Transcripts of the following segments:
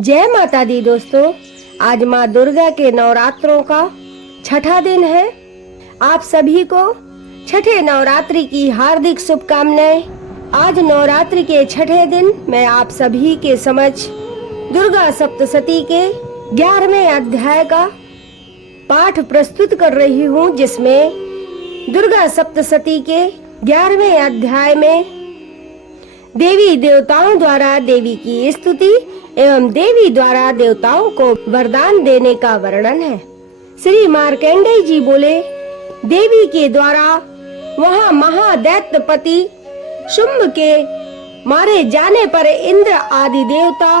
जय माता दी दोस्तों, आज माँ दुर्गा के नवरात्रों का छठा दिन है। आप सभी को छठे नवरात्रि की हार्दिक शुभकामनाएं। आज नवरात्रि के छठे दिन मैं आप सभी के समक्ष दुर्गा सप्तशती के 11वें अध्याय का पाठ प्रस्तुत कर रही हूँ, जिसमें दुर्गा सप्तशती के 11वें अध्याय में देवी देवताओं द्वारा देवी की स्तुति एवं देवी द्वारा देवताओं को वरदान देने का वर्णन है। श्री मार्कंडेय जी बोले, देवी के द्वारा वहाँ महादैत्यपति शुंभ के मारे जाने पर इंद्र आदि देवता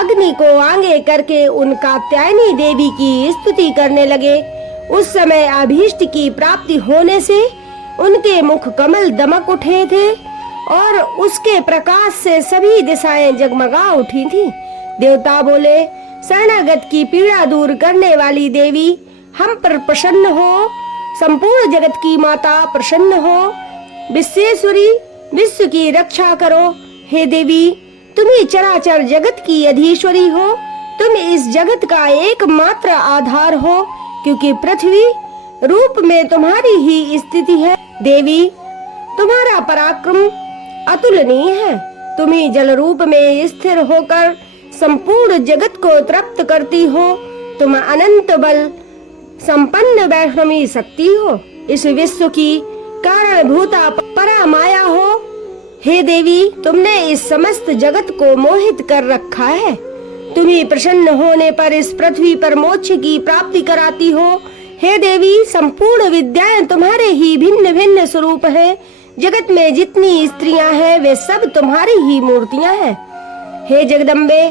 अग्नि को आगे करके उन कात्यायनी देवी की स्तुति करने लगे। उस समय अभीष्ट की प्राप्ति होने से उनके मुख कमल दमक उठे थे और उसके प्रकाश से सभी दिशाएं जगमगा उठी थीं। देवता बोले, शरणागत की पीड़ा दूर करने वाली देवी, हम पर प्रसन्न हो। संपूर्ण जगत की माता प्रसन्न हो। विश्वेश्वरी, विश्व की रक्षा करो। हे देवी, तुम ही चराचर जगत की अधीश्वरी हो। तुम इस जगत का एकमात्र आधार हो, क्योंकि पृथ्वी रूप में तुम्हारी ही स्थिति है। देवी, तुम्हारा पराक्रम अतुलनीय है। तुम ही जल रूप में स्थिर होकर संपूर्ण जगत को तृप्त करती हो। तुम अनंत बल संपन्न वैष्णवी शक्ति हो। इस विश्व की कारणभूता परामाया हो। हे देवी, तुमने इस समस्त जगत को मोहित कर रखा है। तुम ही प्रसन्न होने पर इस पृथ्वी पर मोक्ष की प्राप्ति कराती हो। हे देवी, संपूर्ण विद्याएं तुम्हारे ही भिन्न भिन्न स्वरूप है। जगत में जितनी स्त्रियां हैं वे सब तुम्हारी ही मूर्तियां हैं। हे जगदम्बे,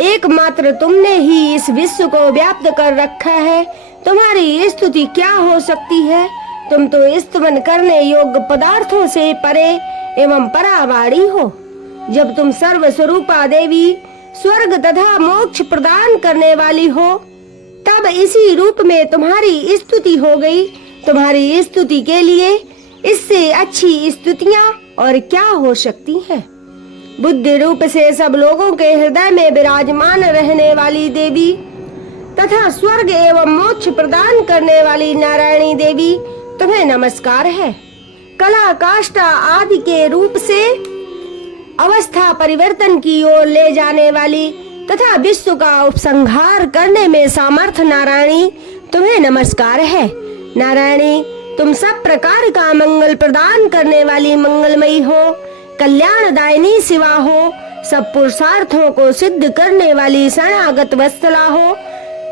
एकमात्र तुमने ही इस विश्व को व्याप्त कर रखा है। तुम्हारी स्तुति क्या हो सकती है। तुम तो स्तवन करने योग्य पदार्थों से परे एवं परावाड़ी हो। जब तुम सर्व स्वरूपा देवी स्वर्ग तथा मोक्ष प्रदान करने वाली हो, तब इसी रूप में तुम्हारी स्तुति हो गई। तुम्हारी स्तुति के लिए इससे अच्छी स्तुतियाँ और क्या हो सकती हैं। बुद्धि रूप से सब लोगों के हृदय में विराजमान रहने वाली देवी तथा स्वर्ग एवं मोक्ष प्रदान करने वाली नारायणी देवी, तुम्हें नमस्कार है। कला काष्ठा आदि के रूप से अवस्था परिवर्तन की ओर ले जाने वाली तथा विश्व का उपसंहार करने में सामर्थ नारायणी, तुम्हें नमस्कार है। नारायणी, तुम सब प्रकार का मंगल प्रदान करने वाली मंगलमयी हो। कल्याणदायिनी शिवा हो। सब पुरुषार्थों को सिद्ध करने वाली शरणागत वत्सला हो।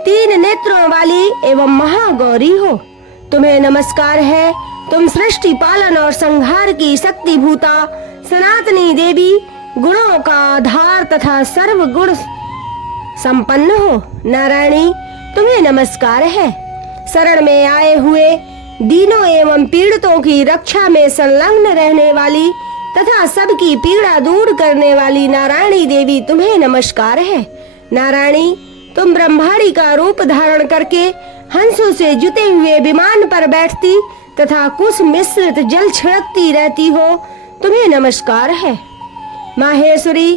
तीन नेत्रों वाली एवं महागौरी हो। तुम्हें नमस्कार है। तुम सृष्टि पालन और संहार की शक्ति भूता सनातनी देवी, गुणों का आधार तथा सर्व गुण संपन्न हो। नारायणी, तुम्हें नमस्कार है। शरण में आए हुए दीनों एवं पीड़ितों की रक्षा में संलग्न रहने वाली तथा सबकी पीड़ा दूर करने वाली नारायणी देवी, तुम्हें नमस्कार है। नारायणी, तुम ब्रह्मांडी का रूप धारण करके हंसों से जुते हुए विमान पर बैठती तथा कुश मिश्रित जल छिड़कती रहती हो। तुम्हें नमस्कार है। माहेश्वरी,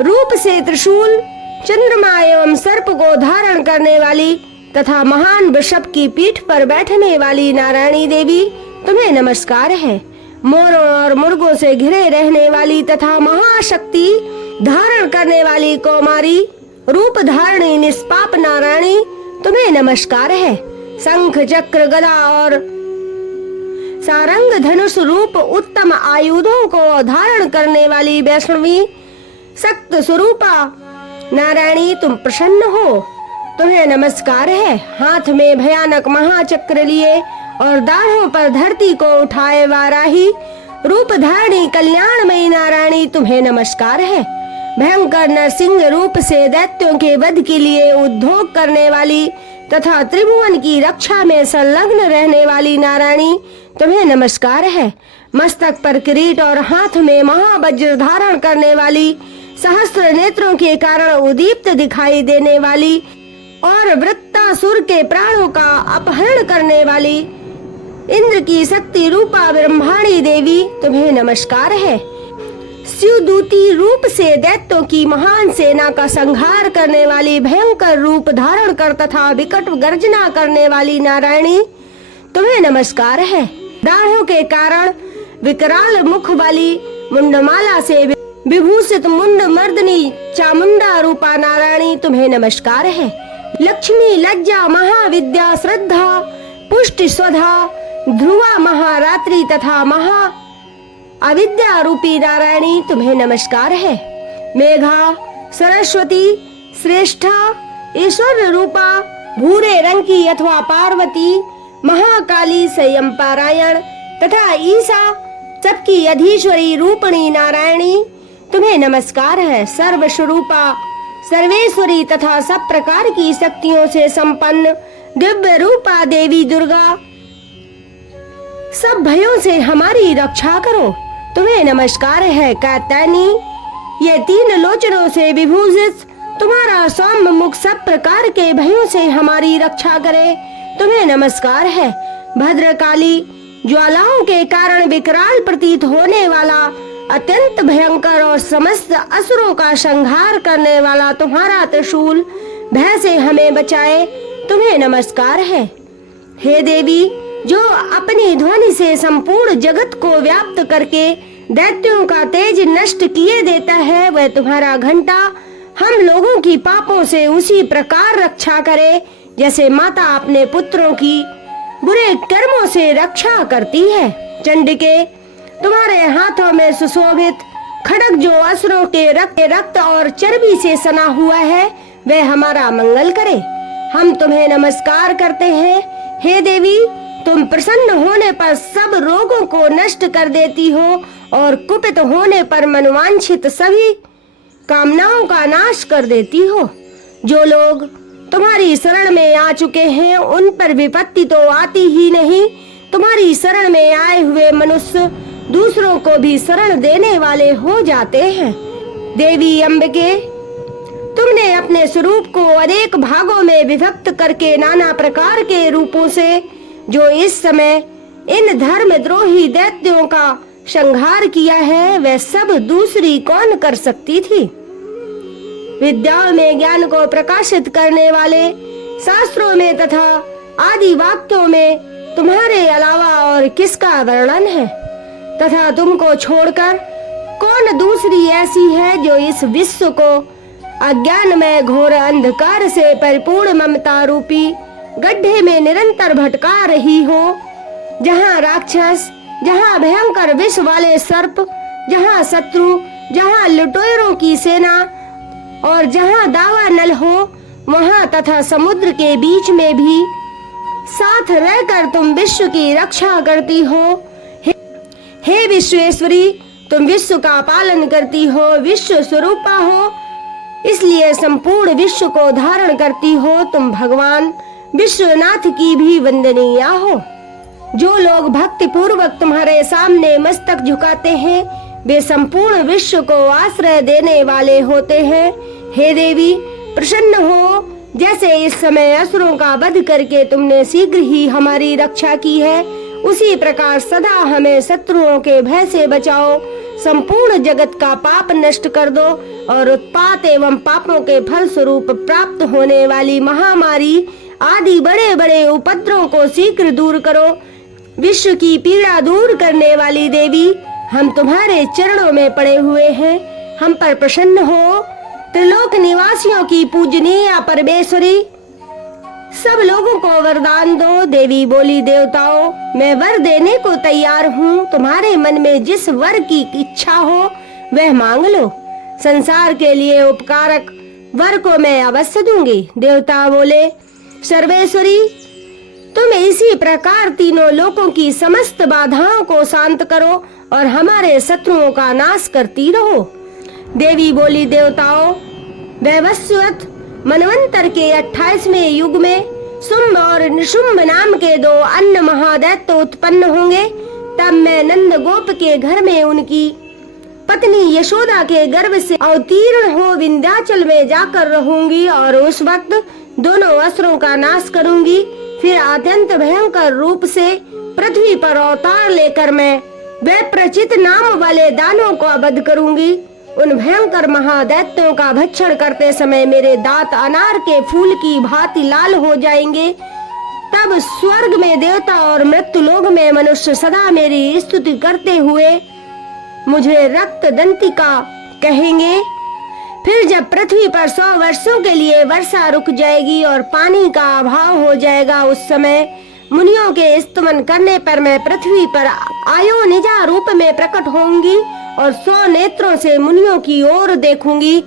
रूप से त्रिशूल, चंद्रमा एवं सर्प को धारण करने वाली तथा महान वृषभ की पीठ पर बैठने वाली नारायणी देवी, तुम्हें नमस्कार है। मोरों और मुर्गों से घिरे रहने वाली तथा महाशक्ति धारण करने वाली कौमारी रूप धारणी निष्पाप नारायणी, तुम्हें नमस्कार है। शंख चक्र गदा और सारंग धनुष रूप उत्तम आयुधों को धारण करने वाली वैष्णवी शक्त स्वरूपा नारायणी, तुम प्रसन्न हो। तुम्हें नमस्कार है। हाथ में भयानक महाचक्र लिए और दाढ़ों पर धरती को उठाए वाराही रूप धारणी कल्याणमयी नारायणी, तुम्हें नमस्कार है। भयंकर नरसिंह रूप से दैत्यों के वध के लिए उद्योग करने वाली तथा त्रिभुवन की रक्षा में संलग्न रहने वाली नारायणी, तुम्हें नमस्कार है। मस्तक पर किरीट और हाथ में महावज्र धारण करने वाली, सहस्त्र नेत्रों के कारण उदीप्त दिखाई देने वाली और वृत्तासुर के प्राणों का अपहरण करने वाली इंद्र की शक्ति रूपा ब्रह्माणी देवी, तुम्हें नमस्कार है। शिवदूती रूप से दैत्यों की महान सेना का संहार करने वाली, भयंकर रूप धारण कर तथा विकट गर्जना करने वाली नारायणी, तुम्हें नमस्कार है। दाढ़ों के कारण विकराल मुख वाली, मुंडमाला से विभूषित मुंड मर्दनी चामुंडा रूपा नारायणी, तुम्हें नमस्कार है। लक्ष्मी, लज्जा, महाविद्या, श्रद्धा, पुष्टि, स्वधा, ध्रुवा, महारात्रि तथा महा अविद्या रूपी नारायणी, तुम्हें नमस्कार है। मेघा, सरस्वती, श्रेष्ठा, ईश्वर रूपा, भूरे रंग की अथवा पार्वती, महाकाली, संयम पारायण तथा ईसा, सबकी अधीश्वरी रूपणी नारायणी, तुम्हें नमस्कार है। सर्वस्वरूपा, सर्वेश्वरी तथा सब प्रकार की शक्तियों से संपन्न दिव्य रूपा देवी दुर्गा, सब भयों से हमारी रक्षा करो, तुम्हें नमस्कार है। कात्यायनी, ये तीन लोचनों से विभूषित तुम्हारा सौम्य मुख सब प्रकार के भयों से हमारी रक्षा करे, तुम्हें नमस्कार है। भद्रकाली, ज्वालाओं के कारण विकराल प्रतीत होने वाला, अत्यंत भयंकर और समस्त असुरों का संहार करने वाला तुम्हारा त्रिशूल भय से हमें बचाए, तुम्हें नमस्कार है। हे देवी, जो अपनी ध्वनि से संपूर्ण जगत को व्याप्त करके दैत्यों का तेज नष्ट किए देता है, वह तुम्हारा घंटा हम लोगों की पापों से उसी प्रकार रक्षा करे जैसे माता अपने पुत्रों की बुरे कर्मों से रक्षा करती है। चंडिके, तुम्हारे हाथों में सुशोभित खड्ग जो असुरों के रक्त और चर्बी से सना हुआ है, वह हमारा मंगल करे, हम तुम्हें नमस्कार करते हैं। हे देवी, तुम प्रसन्न होने पर सब रोगों को नष्ट कर देती हो और कुपित होने पर मनोवांछित सभी कामनाओं का नाश कर देती हो। जो लोग तुम्हारी शरण में आ चुके हैं, उन पर विपत्ति तो आती ही नहीं, तुम्हारी शरण में आए हुए मनुष्य दूसरों को भी शरण देने वाले हो जाते हैं। देवी अम्बिके, तुमने अपने स्वरूप को अनेक भागों में विभक्त करके नाना प्रकार के रूपों से जो इस समय इन धर्मद्रोही दैत्यों का संहार किया है, वह सब दूसरी कौन कर सकती थी। विद्याओं में ज्ञान को प्रकाशित करने वाले, शास्त्रों में तथा आदि वाक्यों में तुम्हारे अलावा और किसका वर्णन है, तथा तुमको छोड़कर कौन दूसरी ऐसी है जो इस विश्व को अज्ञान में घोर अंधकार से परिपूर्ण ममता रूपी गड्ढे में निरंतर भटका रही हो, जहाँ राक्षस, जहाँ भयंकर विष वाले सर्प, जहाँ शत्रु, जहाँ लुटेरों की सेना और जहाँ दावानल हो, वहाँ तथा समुद्र के बीच में भी साथ रहकर तुम विश्व की रक्षा करती हो। हे विश्वेश्वरी, तुम विश्व का पालन करती हो, विश्व स्वरूपा हो, इसलिए संपूर्ण विश्व को धारण करती हो। तुम भगवान विश्वनाथ की भी वंदनीय हो। जो लोग भक्ति पूर्वक तुम्हारे सामने मस्तक झुकाते हैं, वे संपूर्ण विश्व को आश्रय देने वाले होते हैं। हे देवी, प्रसन्न हो, जैसे इस समय असुरों का वध करके तुमने शीघ्र ही हमारी रक्षा की है, उसी प्रकार सदा हमें शत्रुओं के भय से बचाओ। संपूर्ण जगत का पाप नष्ट कर दो और उत्पात एवं पापों के फल स्वरूप प्राप्त होने वाली महामारी आदि बड़े बड़े उपद्रवों को शीघ्र दूर करो। विश्व की पीड़ा दूर करने वाली देवी, हम तुम्हारे चरणों में पड़े हुए हैं, हम पर प्रसन्न हो। त्रिलोक निवासियों की पूजनीय परमेश्वरी, सब लोगों को वरदान दो। देवी बोली, देवताओं, मैं वर देने को तैयार हूँ, तुम्हारे मन में जिस वर की इच्छा हो वह मांग लो। संसार के लिए उपकारक वर को मैं अवश्य दूंगी। देवता बोले, सर्वेश्वरी, तुम इसी प्रकार तीनों लोकों की समस्त बाधाओं को शांत करो और हमारे शत्रुओं का नाश करती रहो। देवी बोली, देवताओं, वैवस्वत मनवंतर के 28वें युग में शुंभ और निशुंभ नाम के 2 अन्य महादैत्य उत्पन्न होंगे। तब मैं नंद गोप के घर में उनकी पत्नी यशोदा के गर्भ से अवतीर्ण हो विंध्याचल में जाकर रहूंगी और उस वक्त दोनों असुरों का नाश करूंगी। फिर अत्यंत भयंकर रूप से पृथ्वी पर अवतार लेकर मैं वे प्रचित नाम वाले दानों को वध करूंगी। उन भयंकर महादैत्यों का भक्षण करते समय मेरे दांत अनार के फूल की भांति लाल हो जाएंगे। तब स्वर्ग में देवता और मृत्यु लोक में मनुष्य सदा मेरी स्तुति करते हुए मुझे रक्त दंतिका कहेंगे। फिर जब पृथ्वी पर 100 वर्षों के लिए वर्षा रुक जाएगी और पानी का अभाव हो जाएगा, उस समय मुनियों के स्तुमन करने पर मैं पृथ्वी पर आयो निजा रूप में प्रकट होंगी और 100 नेत्रों से मुनियों की ओर देखूंगी।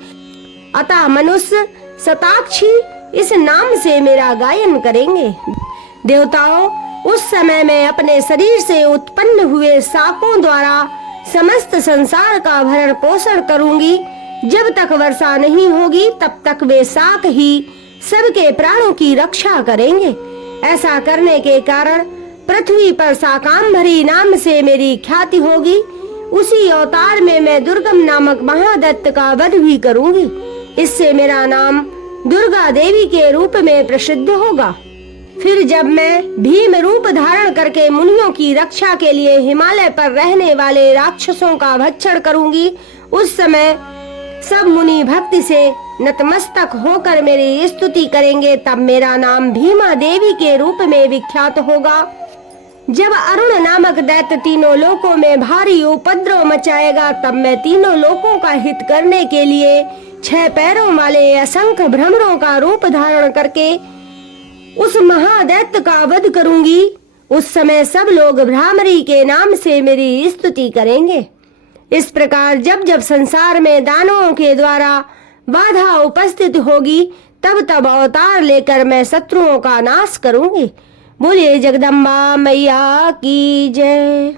अतः मनुष्य शताक्षी इस नाम से मेरा गायन करेंगे। देवताओं, उस समय मैं अपने शरीर से उत्पन्न हुए शाकों द्वारा समस्त संसार का भरण पोषण करूंगी। जब तक वर्षा नहीं होगी तब तक वे शाक ही सबके प्राणों की रक्षा करेंगे। ऐसा करने के कारण पृथ्वी पर शाकांभरी नाम से मेरी ख्याति होगी। उसी अवतार में मैं दुर्गम नामक महादैत्य का वध भी करूंगी। इससे मेरा नाम दुर्गा देवी के रूप में प्रसिद्ध होगा। फिर जब मैं भीम रूप धारण करके मुनियों की रक्षा के लिए हिमालय पर रहने वाले राक्षसों का भक्षण करूंगी, उस समय सब मुनि भक्ति से नतमस्तक होकर मेरी स्तुति करेंगे। तब मेरा नाम भीमा देवी के रूप में विख्यात होगा। जब अरुण नामक दैत्य तीनों लोकों में भारी उपद्रव मचाएगा, तब मैं तीनों लोकों का हित करने के लिए 6 पैरों वाले असंख्य भ्रमरों का रूप धारण करके उस महादैत्य का वध करूंगी। उस समय सब लोग भ्रामरी के नाम से मेरी स्तुति करेंगे। इस प्रकार जब जब संसार में दानवों के द्वारा बाधा उपस्थित होगी, तब तब अवतार लेकर मैं शत्रुओं का नाश करूंगी। बोलिए जगदम्बा मैया की जय।